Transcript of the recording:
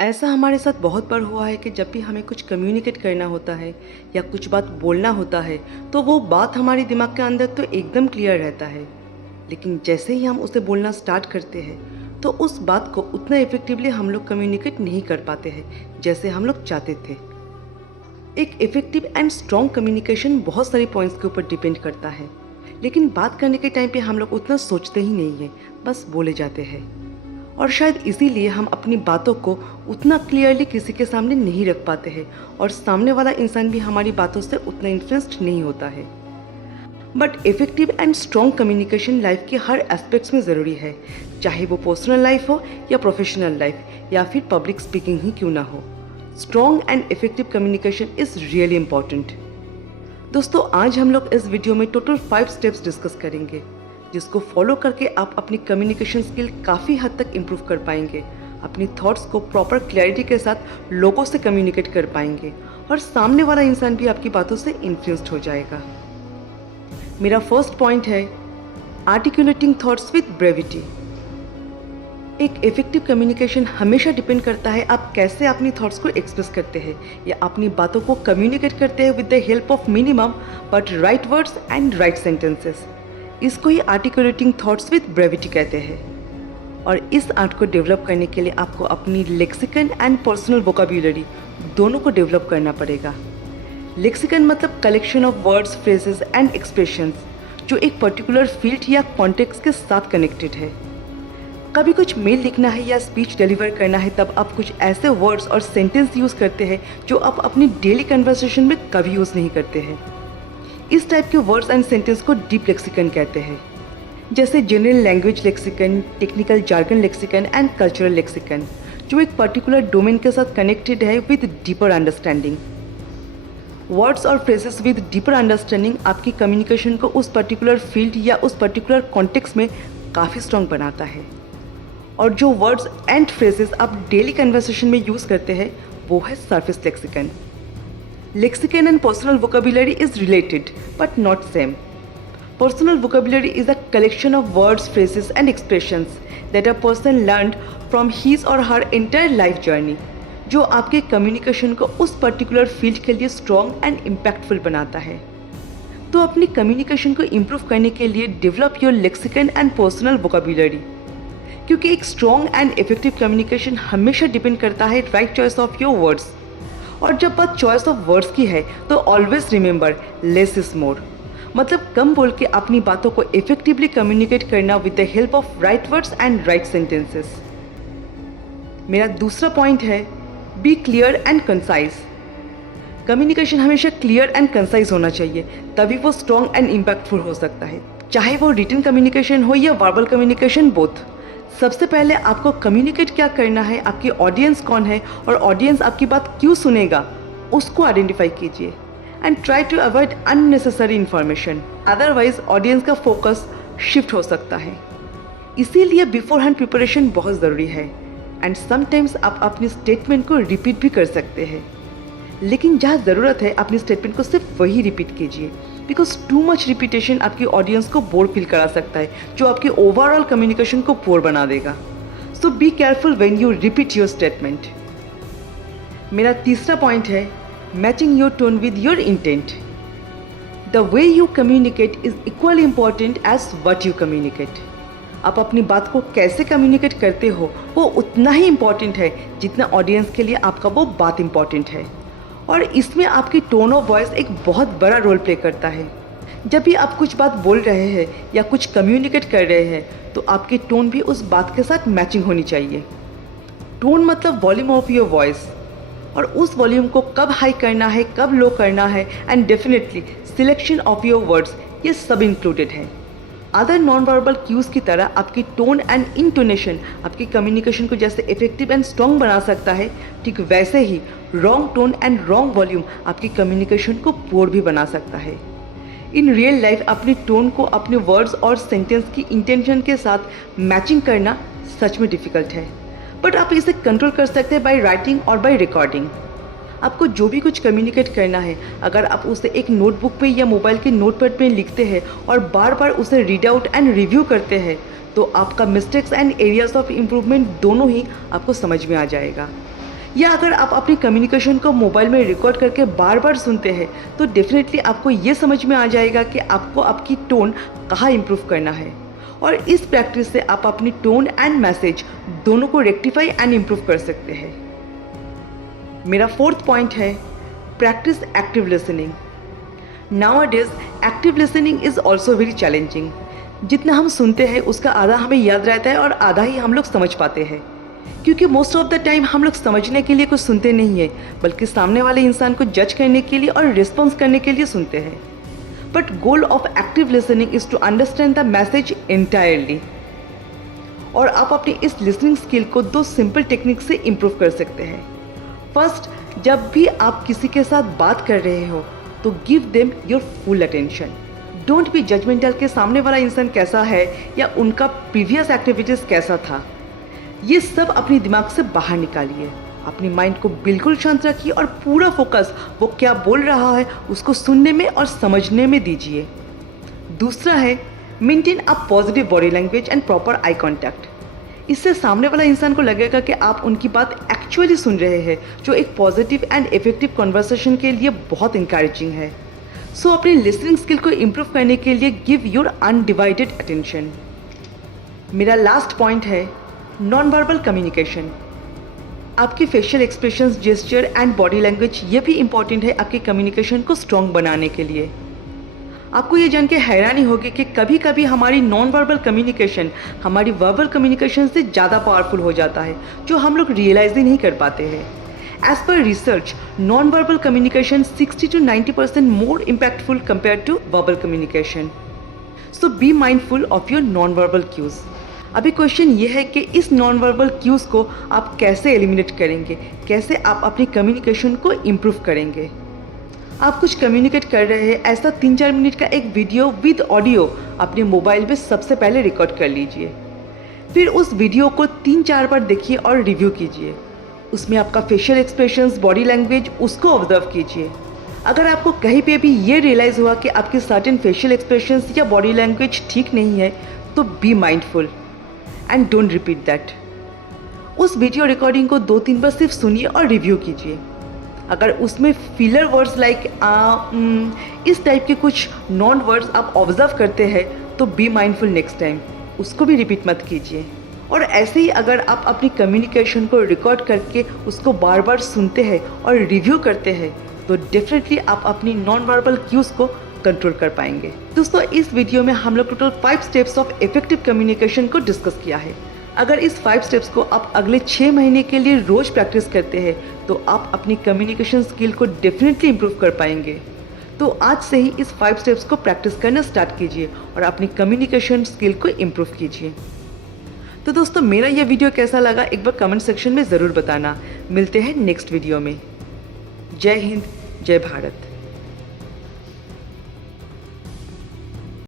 ऐसा हमारे साथ बहुत बार हुआ है कि जब भी हमें कुछ कम्युनिकेट करना होता है या कुछ बात बोलना होता है तो वो बात हमारे दिमाग के अंदर तो एकदम क्लियर रहता है, लेकिन जैसे ही हम उसे बोलना स्टार्ट करते हैं तो उस बात को उतना इफेक्टिवली हम लोग कम्युनिकेट नहीं कर पाते हैं जैसे हम लोग चाहते थे। एक इफेक्टिव एंड स्ट्रॉन्ग कम्युनिकेशन बहुत सारे पॉइंट्स के ऊपर डिपेंड करता है, लेकिन बात करने के टाइम पे हम लोग उतना सोचते ही नहीं हैं, बस बोले जाते हैं। और शायद इसीलिए हम अपनी बातों को उतना क्लियरली किसी के सामने नहीं रख पाते हैं और सामने वाला इंसान भी हमारी बातों से उतना इन्फ्लुएंस्ड नहीं होता है। But effective and strong communication life के हर एस्पेक्ट्स में ज़रूरी है, चाहे वो पर्सनल लाइफ हो या प्रोफेशनल लाइफ या फिर पब्लिक स्पीकिंग ही क्यों ना हो। Strong and effective communication is really important. दोस्तों, आज हम लोग इस वीडियो में टोटल 5 स्टेप्स डिस्कस करेंगे, जिसको फॉलो करके आप अपनी कम्युनिकेशन स्किल काफ़ी हद तक इम्प्रूव कर पाएंगे, अपनी थॉट्स को प्रॉपर क्लैरिटी के साथ लोगों से कम्युनिकेट कर पाएंगे और सामने वाला इंसान भी आपकी बातों से इन्फ्लुएंस्ड हो जाएगा। मेरा फर्स्ट पॉइंट है आर्टिकुलेटिंग थॉट्स विद ब्रेविटी। एक इफेक्टिव कम्युनिकेशन हमेशा डिपेंड करता है आप कैसे अपनी थॉट्स को एक्सप्रेस करते हैं या अपनी बातों को कम्युनिकेट करते हैं with the help of minimum but right words and right sentences. इसको ही आर्टिकुलेटिंग थॉट्स विद ब्रेविटी कहते हैं। और इस आर्ट को डेवलप करने के लिए आपको अपनी लेक्सिकन एंड पर्सनल वोकाब्युलरी दोनों को डेवलप करना पड़ेगा। लेक्सिकन मतलब collection of words, phrases and expressions जो एक पर्टिकुलर फील्ड या कॉन्टेक्स्ट के साथ कनेक्टेड है। कभी कुछ मेल लिखना है या स्पीच डिलीवर करना है तब आप कुछ ऐसे वर्ड्स और सेंटेंस यूज़ करते हैं जो आप अपनी डेली कन्वर्सेशन में कभी यूज़ नहीं करते हैं। इस टाइप के वर्ड्स एंड सेंटेंस को डीप लेक्सिकन कहते हैं, जैसे general language lexicon, technical jargon lexicon and cultural lexicon, जो एक पर्टिकुलर डोमेन के साथ कनेक्टेड है विद डीपर अंडरस्टैंडिंग। वर्ड्स और फ्रेजेस विद डीपर अंडरस्टैंडिंग आपकी कम्युनिकेशन को उस पर्टिकुलर फील्ड या उस पर्टिकुलर कॉन्टेक्स्ट में काफ़ी स्ट्रॉन्ग बनाता है। और जो वर्ड्स एंड फ्रेजेस आप डेली कन्वर्सेशन में यूज़ करते हैं वो है surface lexicon. Lexican and personal vocabulary is related but not same. Personal vocabulary is a collection of words, phrases and expressions that a person learned from his or her entire life journey, जो आपके communication को उस particular field के लिए strong and impactful बनाता है। तो अपनी कम्युनिकेशन को इम्प्रूव करने के लिए develop your lexicon and personal vocabulary, क्योंकि एक स्ट्रॉन्ग एंड इफेक्टिव कम्युनिकेशन हमेशा डिपेंड करता है right choice of your words. और जब बात चॉइस ऑफ वर्ड्स की है तो always remember less is more, मतलब कम बोल के अपनी बातों को इफेक्टिवली कम्युनिकेट करना with the help of right words and right sentences. मेरा दूसरा पॉइंट है be clear and concise. Communication हमेशा क्लियर एंड कंसाइज होना चाहिए, तभी वो स्ट्रॉन्ग एंड इम्पैक्टफुल हो सकता है, चाहे वो रिटन कम्युनिकेशन हो या वर्बल कम्युनिकेशन, बोथ। सबसे पहले आपको कम्युनिकेट क्या करना है, आपकी ऑडियंस कौन है और ऑडियंस आपकी बात क्यों सुनेगा, उसको आइडेंटिफाई कीजिए and try to avoid unnecessary information, otherwise audience का फोकस शिफ्ट हो सकता है। इसीलिए बिफोर हैंड प्रिपरेशन बहुत ज़रूरी है एंड समटाइम्स आप अपनी स्टेटमेंट को रिपीट भी कर सकते हैं, लेकिन जहाँ ज़रूरत है अपनी स्टेटमेंट को सिर्फ वही रिपीट कीजिए, बिकॉज टू मच रिपीटेशन आपकी ऑडियंस को बोर फील करा सकता है, जो आपके ओवरऑल कम्युनिकेशन को पोर बना देगा। So be careful when you repeat your statement. मेरा तीसरा पॉइंट है matching your tone with your intent. The way you communicate is equally important as what you communicate. आप अपनी बात को कैसे कम्युनिकेट करते हो वो उतना ही इम्पॉर्टेंट है जितना ऑडियंस के लिए आपका वो बात इम्पॉर्टेंट है, और इसमें आपकी टोन ऑफ वॉइस एक बहुत बड़ा रोल प्ले करता है। जब भी आप कुछ बात बोल रहे हैं या कुछ कम्युनिकेट कर रहे हैं तो आपकी टोन भी उस बात के साथ मैचिंग होनी चाहिए। टोन मतलब वॉल्यूम ऑफ योर वॉइस, और उस वॉल्यूम को कब हाई करना है, कब लो करना है, and definitely selection of your words, ये सब इंक्लूडेड है। अदर नॉन वर्बल क्यूज़ की तरह आपकी टोन एंड इंटोनेशन आपकी कम्युनिकेशन को जैसे इफेक्टिव एंड स्ट्रॉन्ग बना सकता है, ठीक वैसे ही wrong tone and wrong volume आपकी कम्युनिकेशन को पोर भी बना सकता है। इन रियल लाइफ अपनी टोन को अपने वर्ड्स और सेंटेंस की इंटेंशन के साथ मैचिंग करना सच में डिफ़िकल्ट है, बट आप इसे कंट्रोल कर सकते हैं बाय राइटिंग और बाय रिकॉर्डिंग। आपको जो भी कुछ कम्युनिकेट करना है, अगर आप उसे एक नोटबुक पे या मोबाइल के नोटपैड पे लिखते हैं और बार बार उसे रीड आउट एंड रिव्यू करते हैं तो आपका mistakes and areas of improvement दोनों ही आपको समझ में आ जाएगा। या अगर आप अपनी कम्युनिकेशन को मोबाइल में रिकॉर्ड करके बार बार सुनते हैं तो डेफिनेटली आपको ये समझ में आ जाएगा कि आपको आपकी टोन कहाँ इम्प्रूव करना है। और इस प्रैक्टिस से आप अपनी टोन एंड मैसेज दोनों को रेक्टिफाई एंड इम्प्रूव कर सकते हैं। मेरा फोर्थ पॉइंट है practice active listening. Nowadays active listening is also very challenging. जितना हम सुनते हैं उसका आधा हमें याद रहता है और आधा ही हम लोग समझ पाते हैं, क्योंकि मोस्ट ऑफ द टाइम हम लोग समझने के लिए कुछ सुनते नहीं हैं, बल्कि सामने वाले इंसान को जज करने के लिए और रिस्पॉन्स करने के लिए सुनते हैं। But goal of active listening is to understand the message entirely. और आप अपनी इस लिसनिंग स्किल को 2 सिंपल टेक्निक से इम्प्रूव कर सकते हैं। फर्स्ट, जब भी आप किसी के साथ बात कर रहे हो तो give them your full attention. Don't be judgemental के सामने वाला इंसान कैसा है या उनका प्रीवियस एक्टिविटीज़ कैसा था, ये सब अपने दिमाग से बाहर निकालिए। अपनी माइंड को बिल्कुल शांत रखिए और पूरा फोकस वो क्या बोल रहा है उसको सुनने में और समझने में दीजिए। दूसरा है maintain a positive body language and proper eye contact. इससे सामने वाला इंसान को लगेगा कि आप उनकी बात एक्चुअली सुन रहे हैं, जो एक पॉजिटिव एंड इफेक्टिव कन्वर्सेशन के लिए बहुत इंकरेजिंग है। सो अपनी लिसनिंग स्किल को इम्प्रूव करने के लिए गिव योर अनडिवाइडेड अटेंशन। मेरा लास्ट पॉइंट है नॉन वर्बल कम्युनिकेशन। आपके facial expressions, gesture and body language ये भी इंपॉर्टेंट है आपके कम्युनिकेशन को स्ट्रॉन्ग बनाने के लिए। आपको ये जान के हैरानी होगी कि कभी कभी हमारी नॉन वर्बल कम्युनिकेशन हमारी वर्बल कम्युनिकेशन से ज़्यादा पावरफुल हो जाता है, जो हम लोग रियलाइज ही नहीं कर पाते हैं। As per research, non verbal communication 60 to 90% more impactful compare to verbal communication. So be mindful of your non verbal cues. अभी क्वेश्चन ये है कि इस नॉन वर्बल क्यूज़ को आप कैसे एलिमिनेट करेंगे, कैसे आप अपनी कम्युनिकेशन को इम्प्रूव करेंगे। आप कुछ कम्युनिकेट कर रहे हैं, ऐसा 3-4 मिनट का एक वीडियो विद ऑडियो अपने मोबाइल में सबसे पहले रिकॉर्ड कर लीजिए। फिर उस वीडियो को 3-4 बार देखिए और रिव्यू कीजिए। उसमें आपका फेशियल एक्सप्रेशंस, बॉडी लैंग्वेज उसको ऑब्जर्व कीजिए। अगर आपको कहीं पे भी ये रियलाइज़ हुआ कि आपके सर्टेन फेशियल एक्सप्रेशंस या बॉडी लैंग्वेज ठीक नहीं है, तो be mindful and don't repeat that. उस वीडियो रिकॉर्डिंग को 2-3 बार सिर्फ सुनिए और रिव्यू कीजिए। अगर उसमें फिलर वर्ड्स लाइक इस टाइप के कुछ नॉन वर्ड्स आप ऑब्जर्व करते हैं तो बी माइंडफुल नेक्स्ट टाइम, उसको भी रिपीट मत कीजिए। और ऐसे ही अगर आप अपनी कम्युनिकेशन को रिकॉर्ड करके उसको बार बार सुनते हैं और रिव्यू करते हैं तो डेफिनेटली आप अपनी नॉन वर्बल क्यूज़ को कंट्रोल कर पाएंगे। दोस्तों, इस वीडियो में हम लोग total 5 steps of effective communication को डिस्कस किया है। अगर इस 5 स्टेप्स को आप अगले 6 महीने के लिए रोज़ प्रैक्टिस करते हैं तो आप अपनी कम्युनिकेशन स्किल को डेफिनेटली इम्प्रूव कर पाएंगे। तो आज से ही इस 5 स्टेप्स को प्रैक्टिस करना स्टार्ट कीजिए और अपनी कम्युनिकेशन स्किल को इम्प्रूव कीजिए। तो दोस्तों, मेरा यह वीडियो कैसा लगा एक बार कमेंट सेक्शन में ज़रूर बताना। मिलते हैं नेक्स्ट वीडियो में। जय हिंद, जय भारत।